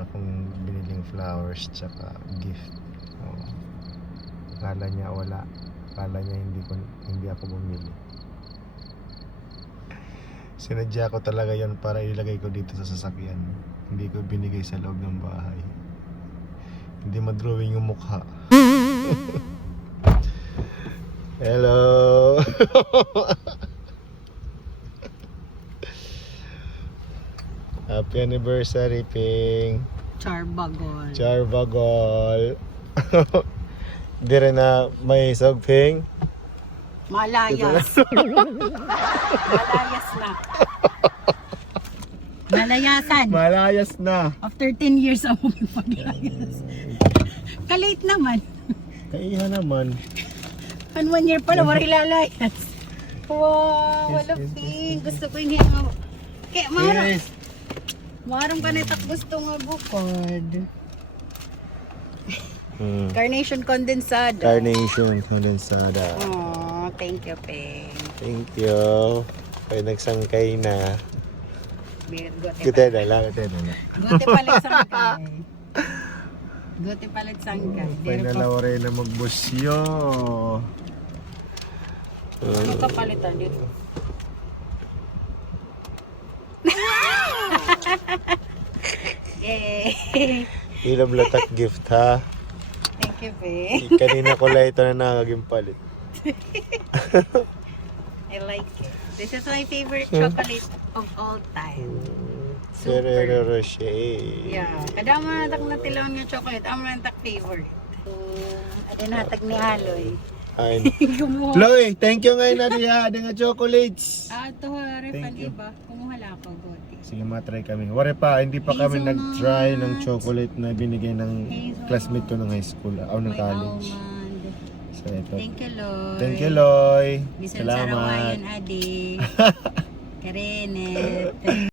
meron akong biniling flowers tsaka gift. Akala niya wala. Akala niya hindi ako bumili. Sinadya ko talaga yan para ilagay ko dito sa sasakyan. Hindi ko binigay sa loob ng bahay. Hindi madrawing yung mukha. Hello. Happy anniversary, Ping. Charbagol. Charbagol. Di rin na may isog, Ping. Malayas. Malayas na. Malayasan. Malayas na. After 10 years ako may paglayas. Kalate naman. Kaiha naman. 1 year pa na marilalayas. Wow, wala Ping. Gusto ko yung hiyang. Kaya marang. Yes. Marang ka na gusto nga bukod. Carnation condensada. Carnation condensada. Oh, thank you, Ping. Thank you. Kaya nagsangkay na. Gote Kita na lang. palit sangkay. Gote palit sangkay. Pwede na lang rin na magbusyo. Ano ka palitan dito? Yay! Ilab latak gift ha. Thank you, Ping. Kanina ko lang ito na nakaging palit. I like it. This is my favorite chocolate of all time. Ferrero Rocher. Yeah. Kada mo natak na tilawon nga chocolate, ang natak favorite. Ada natag ni Haloy. Ay. Kumuha. Chloe, thank you ngayon na diya. Ada nga chocolates. Ito refan Thank you. iba. Kumuha lang ako, Gote. Sige, matry kami. Wari pa, hindi pa kami Hazelnuts. nag-try ng chocolate na binigay ng Hazelnuts. classmate ko ng high school o ng May college. almond. So ito. Thank you, Lord. Thank you, Loy. Bisan sa Salamat. rawayan, Adi. Karenet.